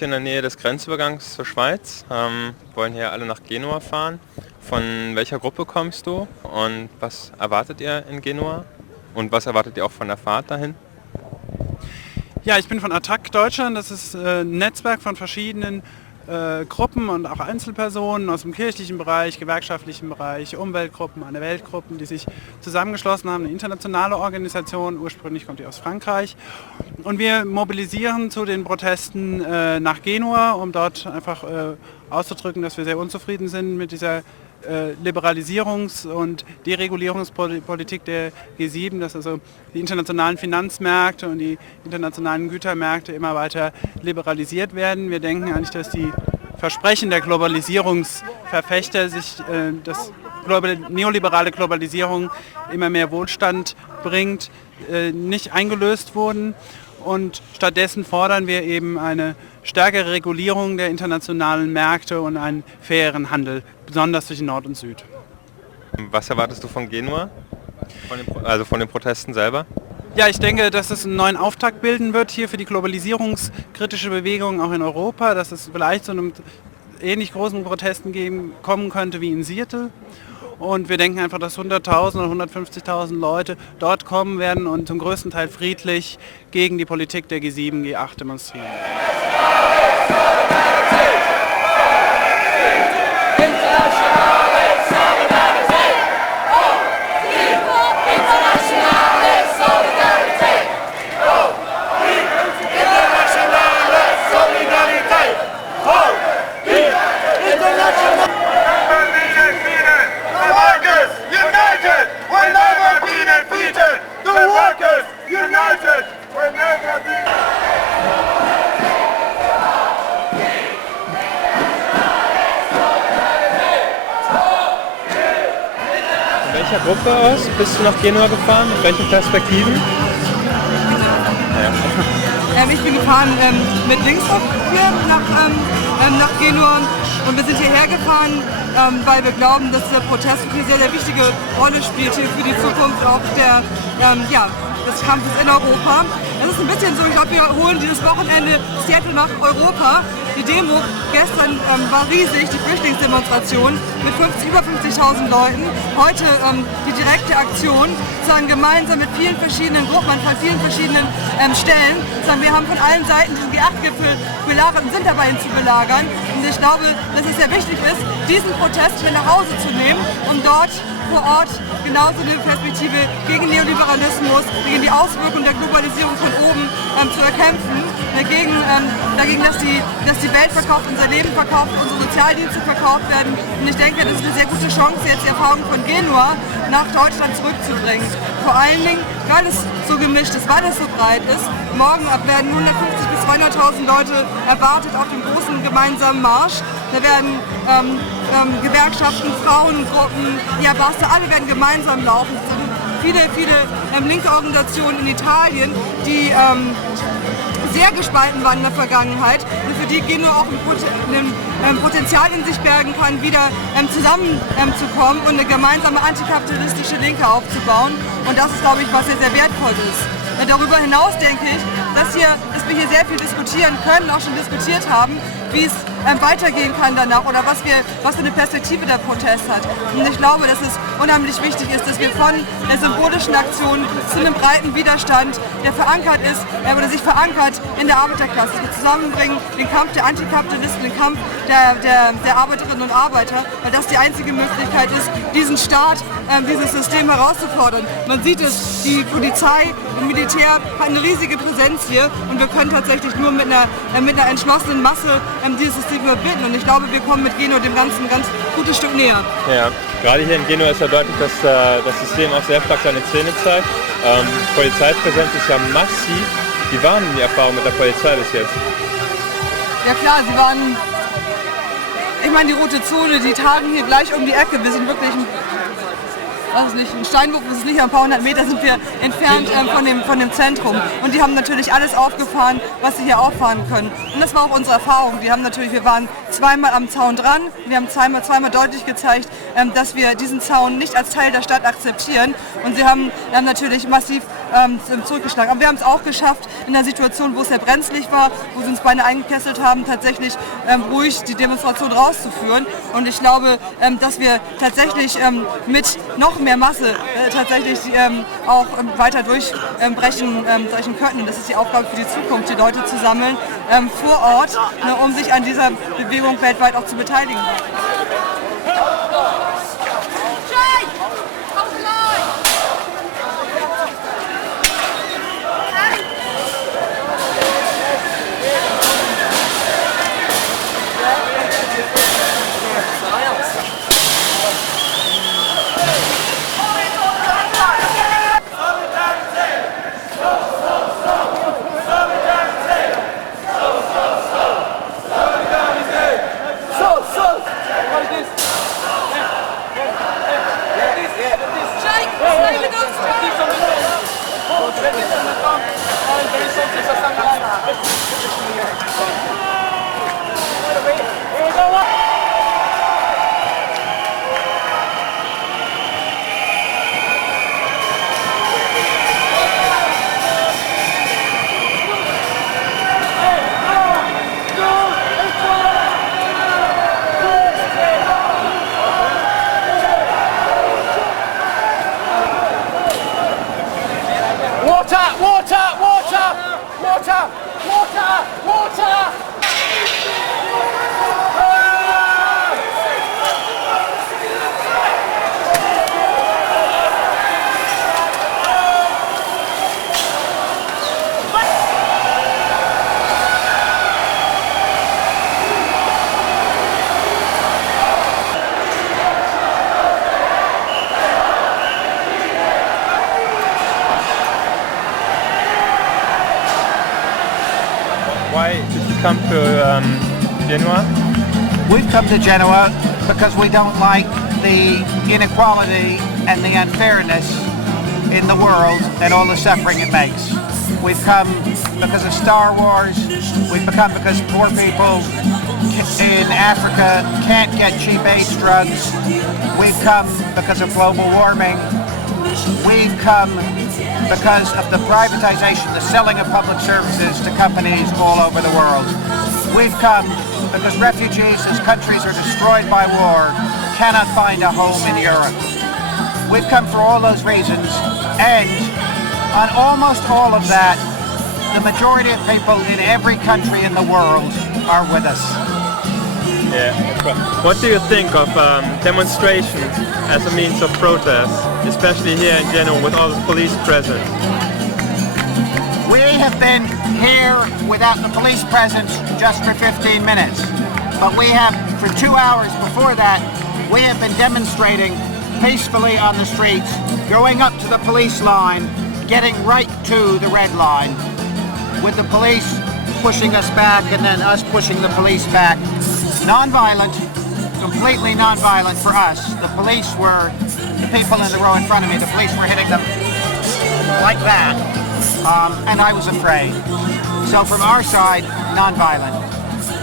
In der Nähe des Grenzübergangs zur Schweiz, wollen hier alle nach Genua fahren. Von welcher Gruppe kommst du und was erwartet ihr in Genua? Und was erwartet ihr auch von der Fahrt dahin? Ja, ich bin von Attac Deutschland. Das ist ein Netzwerk von verschiedenen Gruppen und auch Einzelpersonen aus dem kirchlichen Bereich, gewerkschaftlichen Bereich, Umweltgruppen, eine Weltgruppen, die sich zusammengeschlossen haben, eine internationale Organisation, ursprünglich kommt die aus Frankreich. Und wir mobilisieren zu den Protesten nach Genua, um dort einfach auszudrücken, dass wir sehr unzufrieden sind mit dieser Liberalisierungs- und Deregulierungspolitik der G7, dass also die internationalen Finanzmärkte und die internationalen Gütermärkte immer weiter liberalisiert werden. Wir denken eigentlich, dass die Versprechen der Globalisierungsverfechter sich dass neoliberale Globalisierung immer mehr Wohlstand bringt, nicht eingelöst wurden. Und stattdessen fordern wir eben eine stärkere Regulierung der internationalen Märkte und einen fairen Handel, besonders zwischen Nord und Süd. Was erwartest du von Genua? Also von den Protesten selber? Ja, ich denke, dass es einen neuen Auftakt bilden wird hier für die globalisierungskritische Bewegung auch in Europa, dass es vielleicht zu einem ähnlich großen Protesten kommen könnte wie in Seattle. Und wir denken einfach, dass 100.000 oder 150.000 Leute dort kommen werden und zum größten Teil friedlich gegen die Politik der G7, G8 demonstrieren. Von welcher Gruppe aus bist du nach Genua gefahren? Mit welchen Perspektiven? Ich bin gefahren mit Linkshof hier nach Genua und wir sind hierher gefahren, weil wir glauben, dass der Protest eine sehr, sehr wichtige Rolle spielt hier für die Zukunft auch des Kampfes in Europa. Es ist ein bisschen so, ich glaube, wir holen dieses Wochenende Seattle nach Europa. Die Demo gestern war riesig, die Flüchtlingsdemonstration mit über 50.000 Leuten. Heute die direkte Aktion, sozusagen gemeinsam mit vielen verschiedenen Gruppen, von vielen verschiedenen Stellen. Wir haben von allen Seiten diesen G8-Gipfel belagert und sind dabei, ihn zu belagern. Und ich glaube, dass es sehr wichtig ist, diesen Protest hier nach Hause zu nehmen, um dort vor Ort genauso eine Perspektive gegen Neoliberalismus, gegen die Auswirkungen der Globalisierung von oben zu erkämpfen, dagegen, dass die Welt verkauft, unser Leben verkauft, unsere Sozialdienste verkauft werden. Und ich denke, das ist eine sehr gute Chance, jetzt die Erfahrung von Genua nach Deutschland zurückzubringen. Vor allen Dingen, weil es so gemischt ist, weil es so breit ist. Morgen werden 150.000 bis 200.000 Leute erwartet auf dem großen gemeinsamen Marsch. Da werden Gewerkschaften, Frauengruppen, Baste, alle werden gemeinsam laufen. Es sind viele linke Organisationen in Italien, die sehr gespalten waren in der Vergangenheit und für die Genua auch ein Potenzial in sich bergen kann, wieder zusammenzukommen und eine gemeinsame antikapitalistische Linke aufzubauen. Und das ist, glaube ich, was sehr, sehr wertvoll ist. Und darüber hinaus denke ich, dass wir hier sehr viel diskutieren können, auch schon diskutiert haben, wie es weitergehen kann danach oder was für eine Perspektive der Protest hat. Und ich glaube, dass es unheimlich wichtig ist, dass wir von der symbolischen Aktion zu einem breiten Widerstand, der verankert ist oder sich verankert in der Arbeiterklasse, dass wir zusammenbringen, den Kampf der Antikapitalisten, den Kampf der Arbeiterinnen und Arbeiter, weil das die einzige Möglichkeit ist, diesen Staat, dieses System herauszufordern. Man sieht es, die Polizei und Militär hat eine riesige Präsenz hier und wir können tatsächlich nur mit einer entschlossenen Masse dieses System überwinden. Und ich glaube, wir kommen mit Genua dem Ganzen ein ganz gutes Stück näher. Ja, gerade hier in Genua ist ja deutlich, dass das System auch sehr stark seine Zähne zeigt. Polizeipräsenz ist ja massiv. Wie waren die Erfahrungen mit der Polizei bis jetzt? Ja klar, ich meine, die rote Zone, die tagen hier gleich um die Ecke. Wir sind wirklich ein Steinwurf ist es nicht, ein paar hundert Meter sind wir entfernt von dem Zentrum. Und die haben natürlich alles aufgefahren, was sie hier auffahren können. Und das war auch unsere Erfahrung. Wir waren zweimal am Zaun dran. Wir haben zweimal deutlich gezeigt, dass wir diesen Zaun nicht als Teil der Stadt akzeptieren. Und sie haben natürlich massiv zurückgeschlagen. Aber wir haben es auch geschafft, in einer Situation, wo es sehr brenzlig war, wo sie uns beide eingekesselt haben, tatsächlich ruhig die Demonstration rauszuführen. Und ich glaube, dass wir tatsächlich mit noch mehr Masse tatsächlich auch weiter durchbrechen können. Das ist die Aufgabe für die Zukunft, die Leute zu sammeln vor Ort, ne, um sich an dieser Bewegung weltweit auch zu beteiligen. Why did you come to Genua? We've come to Genoa because we don't like the inequality and the unfairness in the world and all the suffering it makes. We've come because of Star Wars. We've come because poor people in Africa can't get cheap AIDS drugs. We've come because of global warming. We've come because of the privatization, the selling of public services to companies all over the world. We've come because refugees, as countries are destroyed by war, cannot find a home in Europe. We've come for all those reasons, and on almost all of that, the majority of people in every country in the world are with us. Yeah. What do you think of demonstrations as a means of protest, especially here in Genoa with all the police present? We have been here without the police presence just for 15 minutes, but we have, for 2 hours before that, we have been demonstrating peacefully on the streets, going up to the police line, getting right to the red line, with the police pushing us back and then us pushing the police back. Non-violent, completely non-violent for us. The police were, the people in the row in front of me, the police were hitting them like that, and I was afraid. So from our side, non-violent.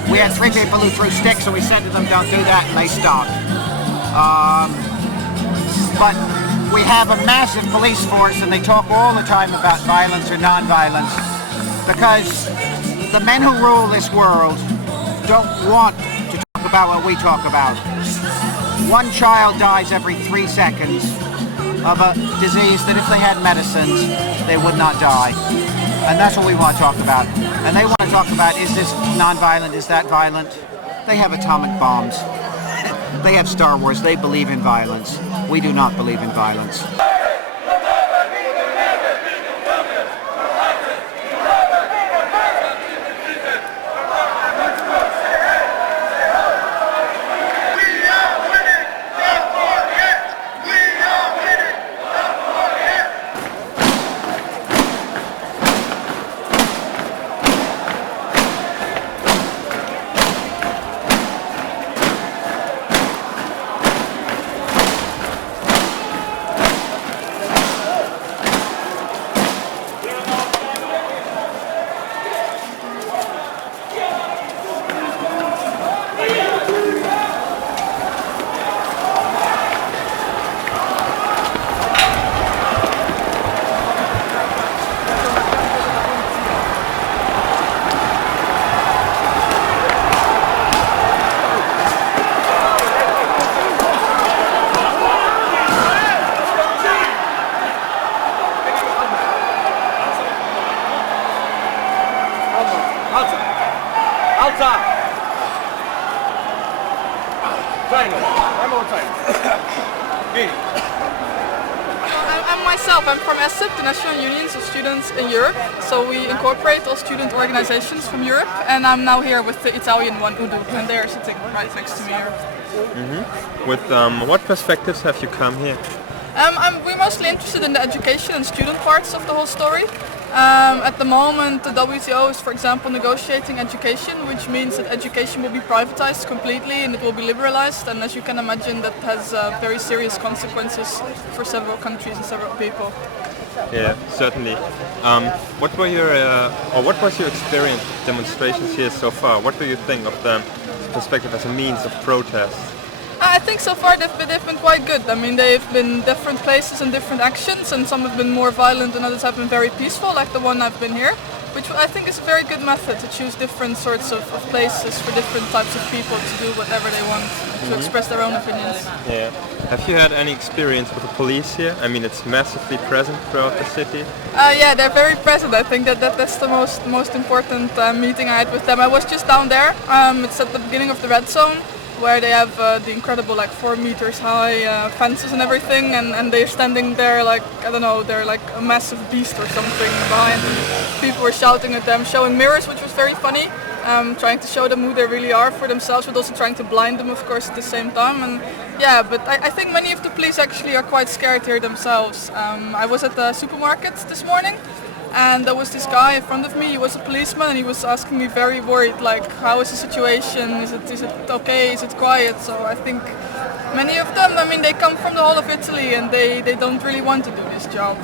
We had 3 people who threw sticks and we said to them, don't do that, and they stopped. But we have a massive police force and they talk all the time about violence or non-violence because the men who rule this world don't want to talk about what we talk about. 1 child dies every 3 seconds of a disease that if they had medicines, they would not die. And that's what we want to talk about. And they want to talk about, is this non-violent, is that violent? They have atomic bombs. They have Star Wars, they believe in violence. We do not believe in violence. I'm myself, I'm from ESSIP, the National Unions of Students in Europe. So we incorporate all student organizations from Europe, and I'm now here with the Italian one, UDU, and they are sitting right next to me here. With what perspectives have you come here? We're mostly interested in the education and student parts of the whole story. At the moment, the WTO is, for example, negotiating education, which means that education will be privatized completely and it will be liberalized. And as you can imagine, that has very serious consequences for several countries and several people. Yeah, certainly. What was your experience with demonstrations here so far? What do you think of the perspective as a means of protest? I think so far they've been quite good. I mean, they've been different places and different actions, and some have been more violent and others have been very peaceful, like the one I've been here, which I think is a very good method to choose different sorts of places for different types of people to do whatever they want, to express their own opinions. Yeah. Have you had any experience with the police here? I mean, it's massively present throughout the city. Yeah, they're very present. I think that's the most important meeting I had with them. I was just down there. It's at the beginning of the red zone, where they have the incredible 4 meters high fences and everything, and they're standing there like, I don't know, they're like a massive beast or something behind. People were shouting at them, showing mirrors, which was very funny, trying to show them who they really are for themselves, but also trying to blind them, of course, at the same time. And yeah, but I think many of the police actually are quite scared here themselves. I was at the supermarket this morning, and there was this guy in front of me. He was a policeman, and he was asking me very worried, like, how is the situation? Is it okay? Is it quiet? So I think many of them, I mean, they come from the whole of Italy, and they don't really want to do this job.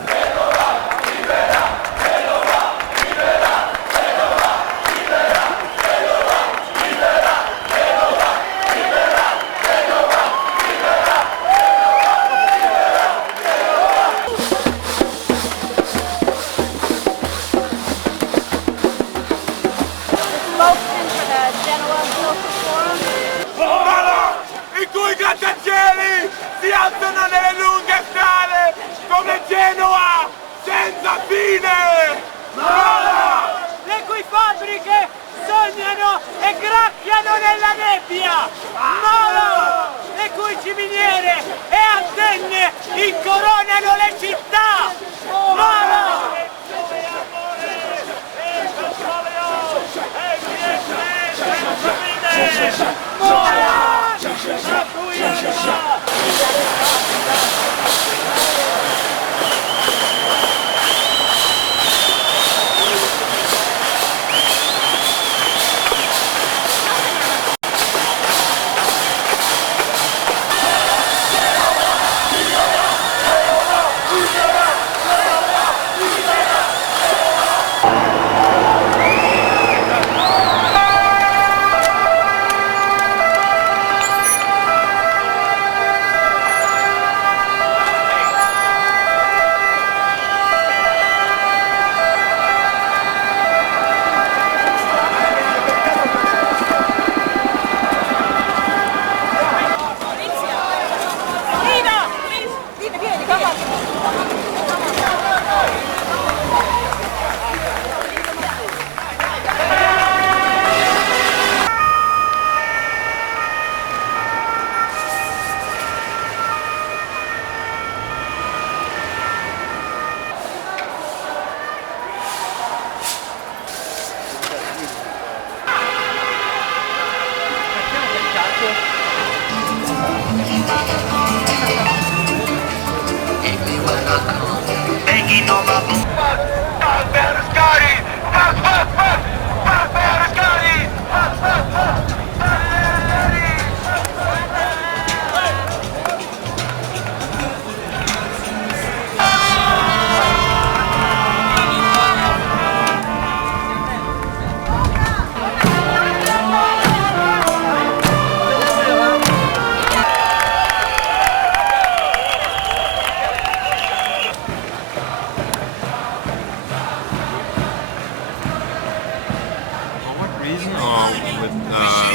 Si alzano nelle lunghe strade come Genua senza fine! Mola! Le cui fabbriche sognano e gracchiano nella nebbia! Mola! Le cui ciminiere e antenne incoronano le città! Mola!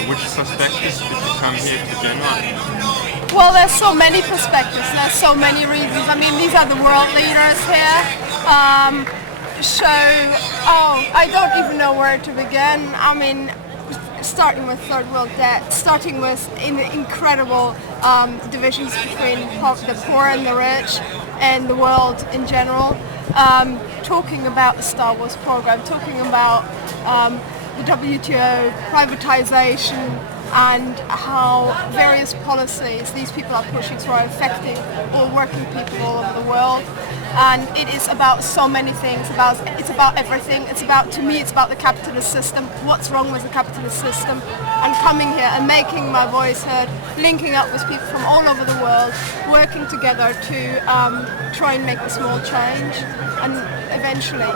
Which perspectives did you come here to Genua? Well, there's so many perspectives, there's so many reasons. I mean, these are the world leaders here. I don't even know where to begin. I mean, starting with third world debt, starting with incredible divisions between the poor and the rich and the world in general, talking about the Star Wars program, talking about the WTO, privatization, and how various policies these people are pushing through are affecting all working people all over the world. And it is about so many things. It's about everything. To me, it's about the capitalist system. What's wrong with the capitalist system? And coming here and making my voice heard, linking up with people from all over the world, working together to try and make a small change. And eventually,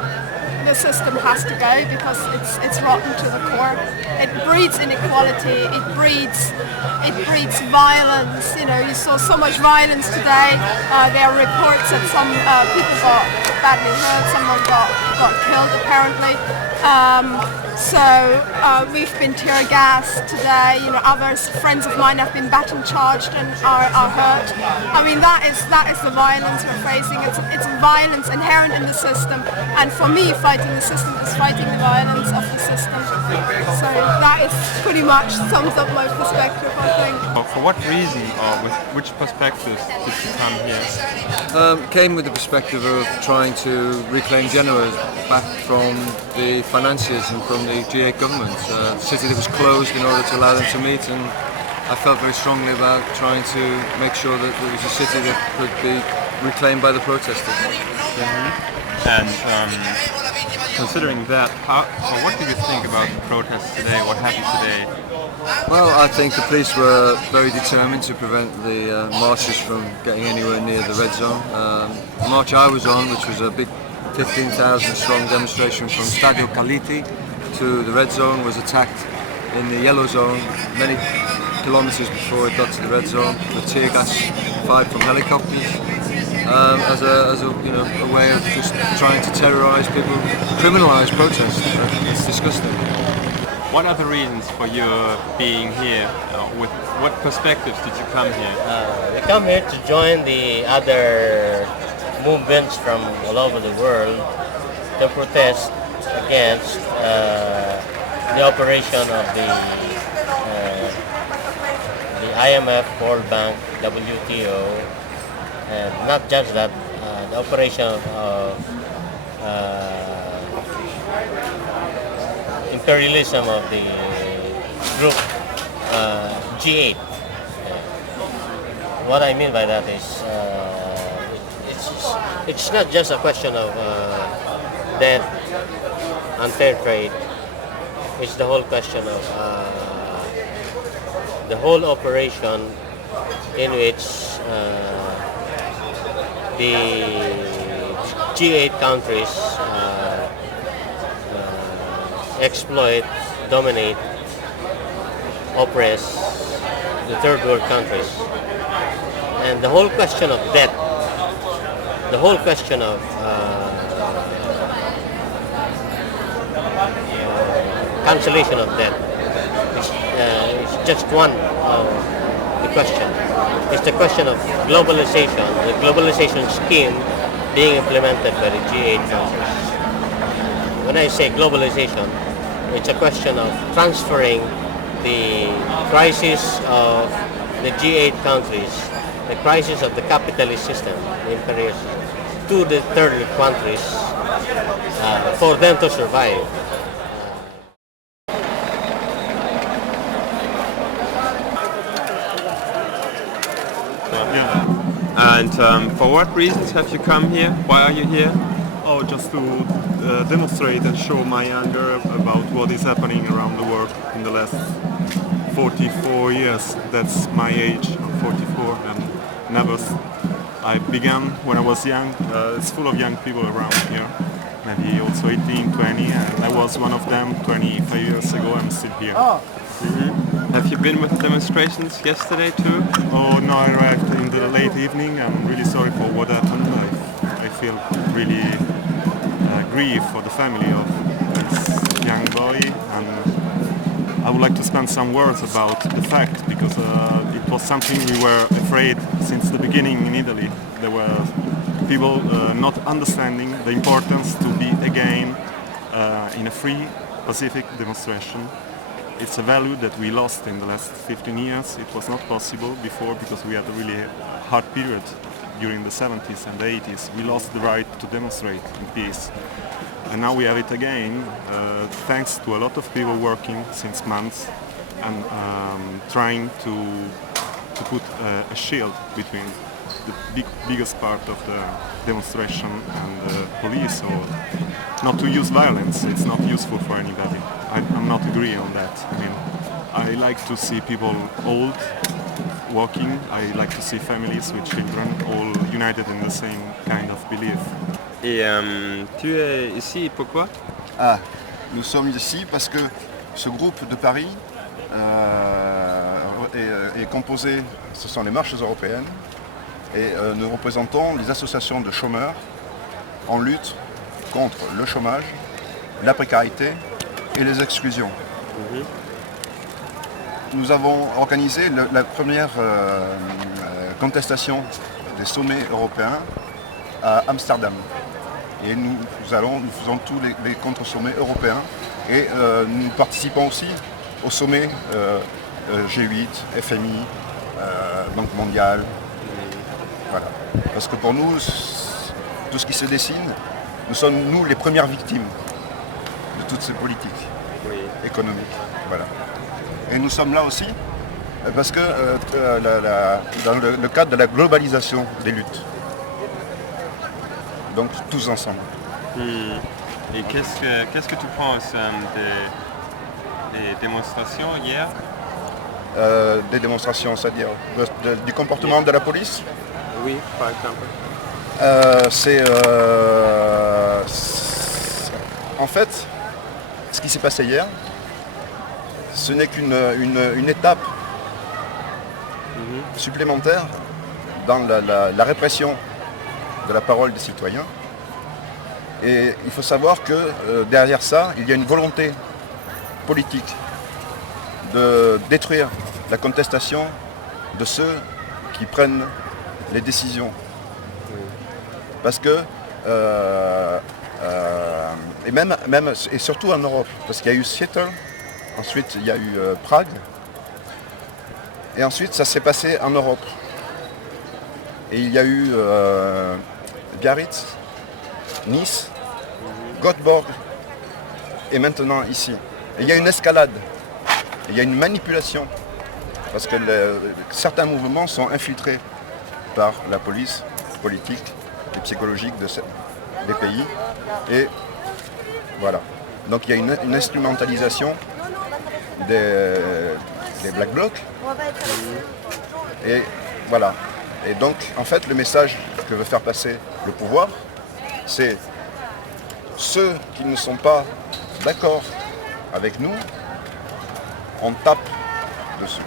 the system has to go because it's rotten to the core. It breeds inequality. It breeds violence. You know, you saw so much violence today. There are reports that some people got badly hurt. Someone got killed apparently. We've been tear gassed today. You know, others, friends of mine, have been baton charged and are hurt. I mean, that is the violence we're facing. It's violence inherent in the system, and for me, fighting the system is fighting the violence of the system. So that is pretty much sums up my perspective, I think. For what reason, or with which perspectives did you come here? Came with the perspective of trying to reclaim Genua back from the financiers and from the G8 government, a city that was closed in order to allow them to meet, and I felt very strongly about trying to make sure that there was a city that could be reclaimed by the protesters. Mm-hmm. And considering that, what do you think about the protests today? What happened today? Well, I think the police were very determined to prevent the marchers from getting anywhere near the red zone. The march I was on, which was a big 15,000 strong demonstration from Stadio Caliti to the red zone, was attacked in the yellow zone many kilometers before it got to the red zone with tear gas fired from helicopters as a way of just trying to terrorize people, criminalize protest. It's disgusting. What are the reasons for your being here? With what perspectives did you come here? We come here to join the other movements from all over the world to protest against the operation of the IMF, World Bank, WTO, and not just that, the operation of imperialism of the group G8. What I mean by that is it's not just a question of debt and fair trade. It's the whole question of the whole operation in which the G8 countries exploit, dominate, oppress the third world countries. And the whole question of debt, the whole question of cancellation of debt is just one of the question. It's the question of globalization, the globalization scheme being implemented by the G8 countries. When I say globalization, it's a question of transferring the crisis of the G8 countries, the crisis of the capitalist system, the imperialist system, to the third world countries for them to survive. And for what reasons have you come here? Why are you here? Oh, just to demonstrate and show my anger about what is happening around the world in the last 44 years. That's my age, I'm 44, and I began when I was young. It's full of young people around here, maybe also 18, 20, and I was one of them 25 years ago. I'm still here. Mm-hmm. Have you been with the demonstrations yesterday too? Oh no, I arrived in the late evening. I'm really sorry for what happened. I feel really grief for the family of this young boy, and I would like to spend some words about the fact, because it was something we were afraid since the beginning in Italy. There were people not understanding the importance to be again in a free, pacific demonstration. it's a value that we lost in the last 15 years. It was not possible before because we had a really hard period during the 70s and the 80s. We lost the right to demonstrate in peace. And now we have it again, thanks to a lot of people working since months and trying to put a shield between the biggest part of the demonstration and the police, or not to use violence. It's not useful for anybody. I'm not agreeing on that. I mean, I like to see people old walking. I like to see families with children all united in the same kind of belief. Et tu es ici pourquoi? Nous sommes ici parce que ce groupe de Paris est composé, ce sont les marches européennes, et nous représentons les associations de chômeurs en lutte contre le chômage, la précarité et les exclusions. Nous avons organisé la première contestation des sommets européens à Amsterdam. Et nous faisons tous les contre-sommets européens et nous participons aussi au sommet G8, FMI, Banque mondiale. Voilà. Parce que pour nous, tout ce qui se dessine, nous sommes nous les premières victimes de toutes ces politiques économiques. Voilà. Et nous sommes là aussi parce que dans le cadre de la globalisation des luttes. Donc tous ensemble. Et qu'est-ce que tu penses des démonstrations hier? Des démonstrations, c'est-à-dire du comportement de la police? Oui, par exemple. En fait, ce qui s'est passé hier, ce n'est qu'une étape supplémentaire dans la répression de la parole des citoyens. Et il faut savoir que derrière ça, il y a une volonté politique de détruire la contestation de ceux qui prennent les décisions. Parce que, et surtout en Europe, parce qu'il y a eu Seattle, ensuite il y a eu Prague, et ensuite ça s'est passé en Europe. Et il y a eu Biarritz, Nice, Göteborg et maintenant ici. Et il y a une escalade, il y a une manipulation parce que certains mouvements sont infiltrés par la police politique et psychologique des pays. Et voilà. Donc il y a une instrumentalisation des Black Blocs. Et voilà. Et donc, en fait, le message que veut faire passer le pouvoir, c'est ceux qui ne sont pas d'accord avec nous, on tape dessus.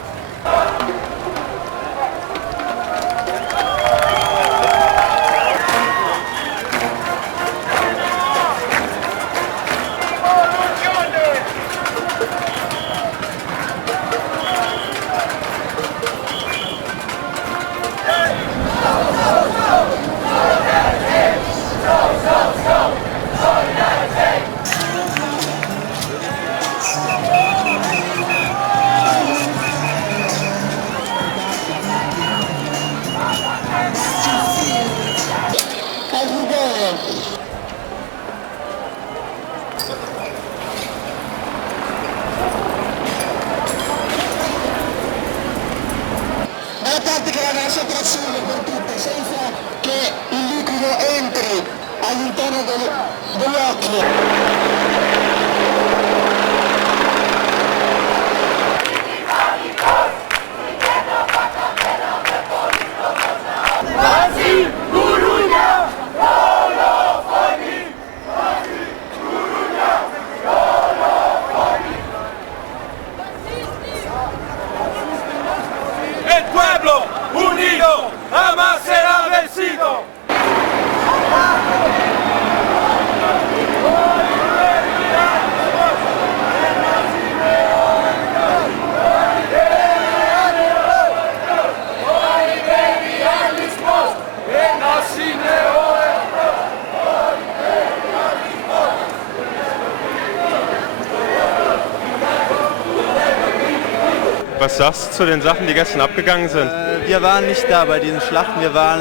Was sagst du zu den Sachen, die gestern abgegangen sind? Wir waren nicht da bei diesen Schlachten, wir waren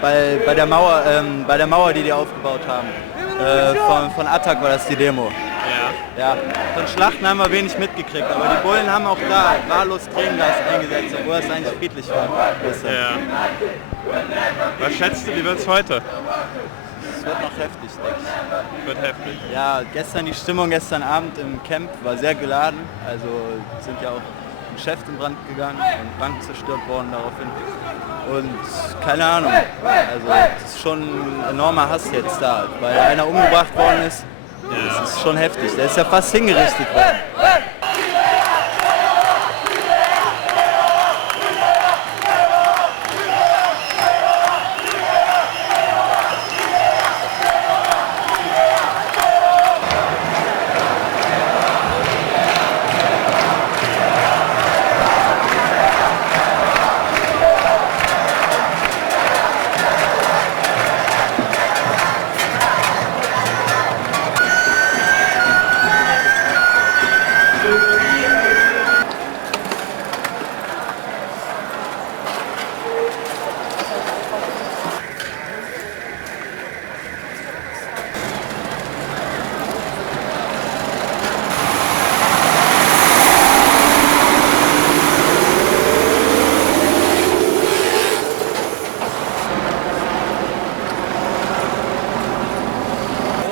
bei der Mauer, die aufgebaut haben. Von Attac war das die Demo. Ja. Von Schlachten haben wir wenig mitgekriegt, aber die Bullen haben auch da wahllos Tränengas eingesetzt, obwohl es eigentlich friedlich war. Ja. Was schätzt du, wie wird es heute? Es wird noch heftig, denke ich. Wird heftig? Ja, die Stimmung gestern Abend im Camp war sehr geladen. Also sind ja auch Geschäfte in Brand gegangen und Banken zerstört worden daraufhin. Und keine Ahnung, also es ist schon ein enormer Hass jetzt da, weil einer umgebracht worden ist. Das ist schon heftig, der ist ja fast hingerichtet worden.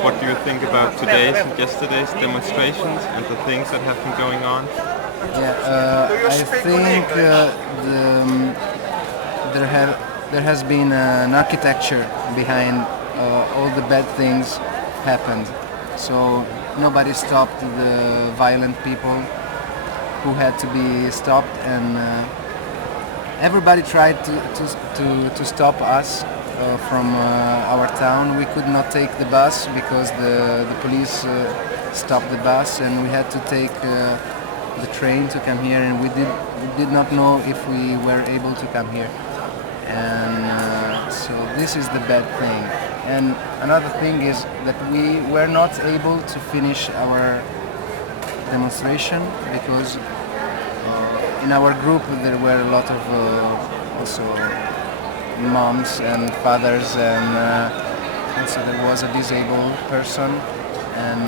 What do you think about today's and yesterday's demonstrations and the things that have been going on? Yeah, I think there has been an architecture behind all the bad things happened. So nobody stopped the violent people who had to be stopped, and everybody tried to stop us from our town. We could not take the bus because the police stopped the bus, and we had to take the train to come here, and we did not know if we were able to come here. And so this is the bad thing. And another thing is that we were not able to finish our demonstration because in our group there were a lot of also moms and fathers, and also there was a disabled person, and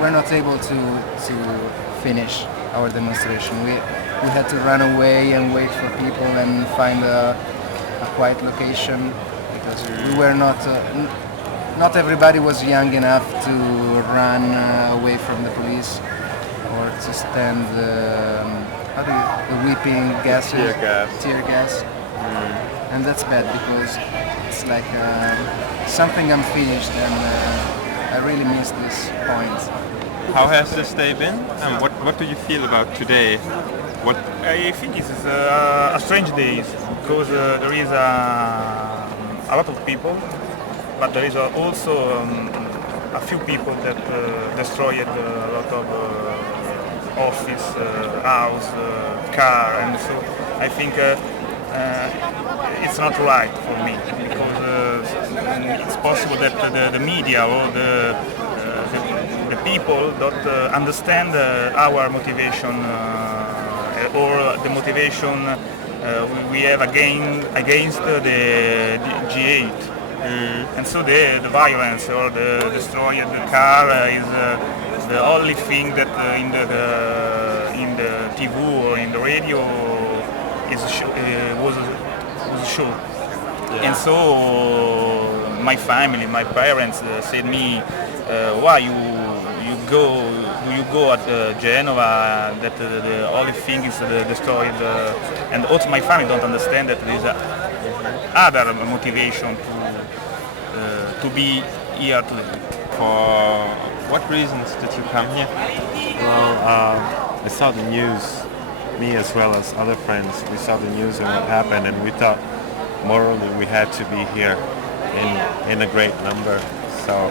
we're not able to finish our demonstration. We had to run away and wait for people and find a quiet location because we were not everybody was young enough to run away from the police or to stand the weeping gases, tear gas. And that's bad because it's like something unfinished, and I really miss this point. How has this day been? And what do you feel about today? I think it is a strange day because there is a lot of people, but there is also a few people that destroyed a lot of office, house, car, and so I think it's not right for me because it's possible that the media or the people don't understand our motivation or the motivation we have against the G8. And so the violence or the destroying the car is the only thing that in the TV or in the radio was a show. Yeah. And so my family, my parents said me, why you go at Genova, that the only thing is destroyed, and also my family don't understand that there is other motivation to be here today. For what reasons did you come here? Well, I saw the news, me as well as other friends, we saw the news and what happened, and we thought morally we had to be here in a great number. So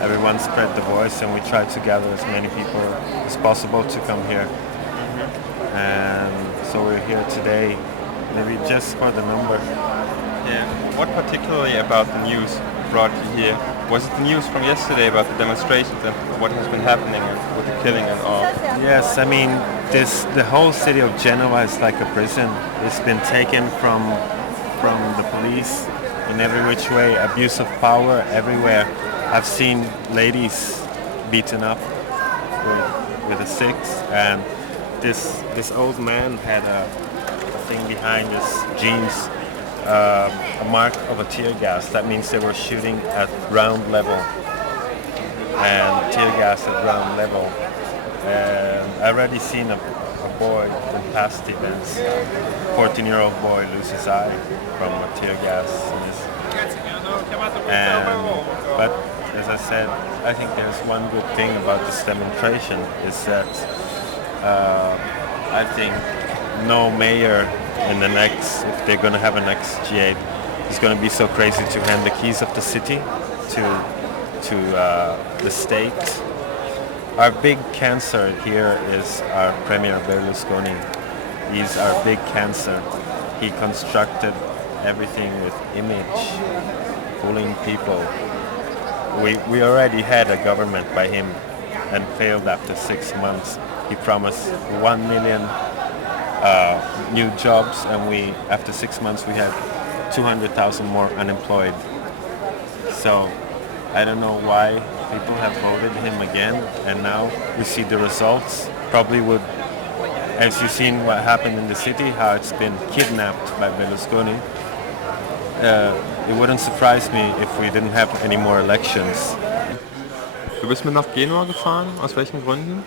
everyone spread the voice, and we tried to gather as many people as possible to come here. And so we're here today, maybe just for the number. Yeah. What particularly about the news brought you here? Was it the news from yesterday about the demonstrations and what has been happening with the killing and all? Yes, I mean, the whole city of Genua is like a prison. It's been taken from the police in every which way, abuse of power everywhere. I've seen ladies beaten up with a stick, and this old man had a thing behind his jeans, a mark of a tear gas. That means they were shooting at ground level, and tear gas at ground level. And I already seen a boy in past events, 14-year-old boy lose his eye from a tear gas. But as I said, I think there's one good thing about this demonstration is that I think no mayor in the next, if they're going to have a next G8, is going to be so crazy to hand the keys of the city to the state. Our big cancer here is our Premier Berlusconi. He's our big cancer. He constructed everything with image, fooling people. We already had a government by him and failed after 6 months. He promised 1 million new jobs, and after 6 months we had 200,000 more unemployed. So I don't know why people have voted him again, and now we see the results. Probably would, as you've seen what happened in the city, how it's been kidnapped by Berlusconi. It wouldn't surprise me if we didn't have any more elections. Du bist mit nach Genua gefahren, aus welchen Gründen?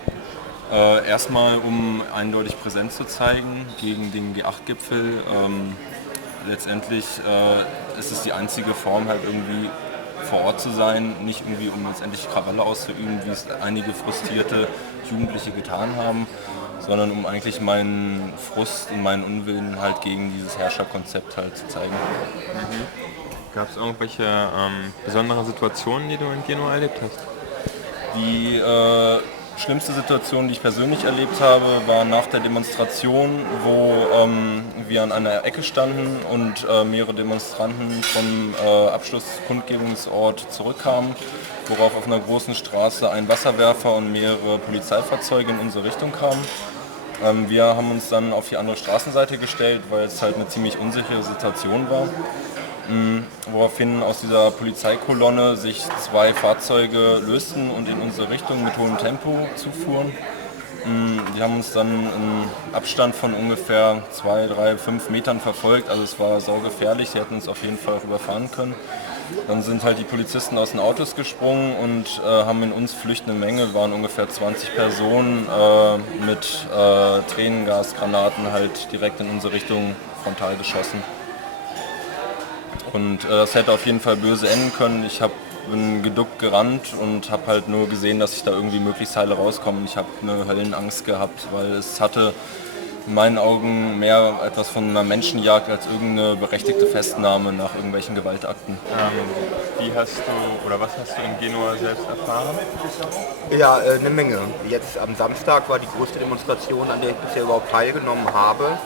Erstmal, um eindeutig Präsenz zu zeigen gegen den G8-Gipfel. Letztendlich ist es die einzige Form, halt irgendwie vor Ort zu sein, nicht irgendwie um letztendlich Krawalle auszuüben, wie es einige frustrierte Jugendliche getan haben, sondern um eigentlich meinen Frust und meinen Unwillen halt gegen dieses Herrscherkonzept halt zu zeigen. Gab es irgendwelche besonderen Situationen, die du in Genua erlebt hast? Die schlimmste Situation, die ich persönlich erlebt habe, war nach der Demonstration, wo wir an einer Ecke standen und mehrere Demonstranten vom Abschlusskundgebungsort zurückkamen, worauf auf einer großen Straße ein Wasserwerfer und mehrere Polizeifahrzeuge in unsere Richtung kamen. Wir haben uns dann auf die andere Straßenseite gestellt, weil es halt eine ziemlich unsichere Situation war. Woraufhin aus dieser Polizeikolonne sich 2 Fahrzeuge lösten und in unsere Richtung mit hohem Tempo zufuhren. Die haben uns dann im Abstand von ungefähr 2, 3, 5 Metern verfolgt, also es war saugefährlich, sie hätten uns auf jeden Fall auch überfahren können. Dann sind halt die Polizisten aus den Autos gesprungen und haben in uns flüchtende Menge, waren ungefähr 20 Personen mit Tränengasgranaten halt direkt in unsere Richtung frontal geschossen. Und das hätte auf jeden Fall böse enden können. Ich bin geduckt gerannt und habe halt nur gesehen, dass ich da irgendwie möglichst heile rauskomme. Ich habe eine Höllenangst gehabt, weil es hatte in meinen Augen mehr etwas von einer Menschenjagd als irgendeine berechtigte Festnahme nach irgendwelchen Gewaltakten. Wie hast du oder was hast du in Genua selbst erfahren? Ja, eine Menge. Jetzt am Samstag war die größte Demonstration, an der ich bisher überhaupt teilgenommen habe.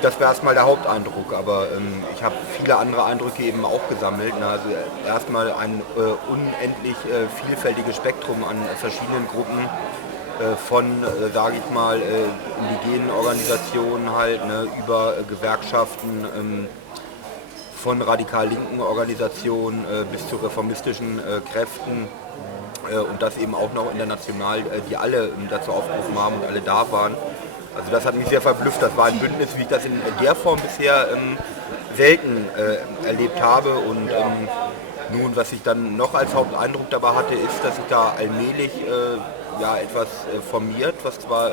Das wäre erstmal der Haupteindruck, aber ich habe viele andere Eindrücke eben auch gesammelt. Also erstmal ein unendlich vielfältiges Spektrum an verschiedenen Gruppen von, sage ich mal, indigenen Organisationen halt, ne, über Gewerkschaften, von radikal linken Organisationen bis zu reformistischen Kräften und das eben auch noch international, die alle dazu aufgerufen haben und alle da waren. Also das hat mich sehr verblüfft. Das war ein Bündnis, wie ich das in der Form bisher selten erlebt habe. Und nun, was ich dann noch als Haupteindruck dabei hatte, ist, dass sich da allmählich etwas formiert, was zwar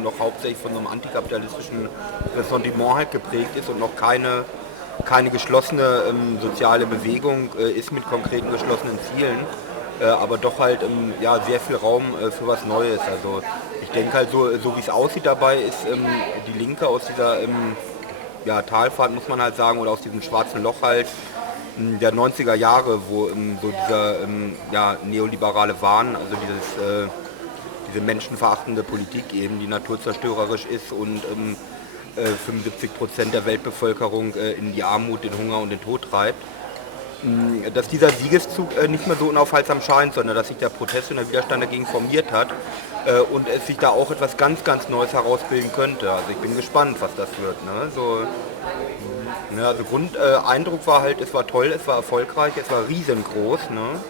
noch hauptsächlich von so einem antikapitalistischen Ressentiment halt geprägt ist und noch keine geschlossene soziale Bewegung ist mit konkreten geschlossenen Zielen, aber doch halt sehr viel Raum für was Neues. Also ich denke halt, so wie es aussieht dabei, ist die Linke aus dieser Talfahrt, muss man halt sagen, oder aus diesem schwarzen Loch halt der 90er Jahre, wo so dieser neoliberale Wahn, also diese menschenverachtende Politik eben, die naturzerstörerisch ist und 75% der Weltbevölkerung in die Armut, den Hunger und den Tod treibt. dass dieser Siegeszug nicht mehr so unaufhaltsam scheint, sondern dass sich der Protest und der Widerstand dagegen formiert hat und es sich da auch etwas ganz, ganz Neues herausbilden könnte. Also ich bin gespannt, was das wird. Ne? Also Grundeindruck war halt, es war toll, es war erfolgreich, es war riesengroß. Ne?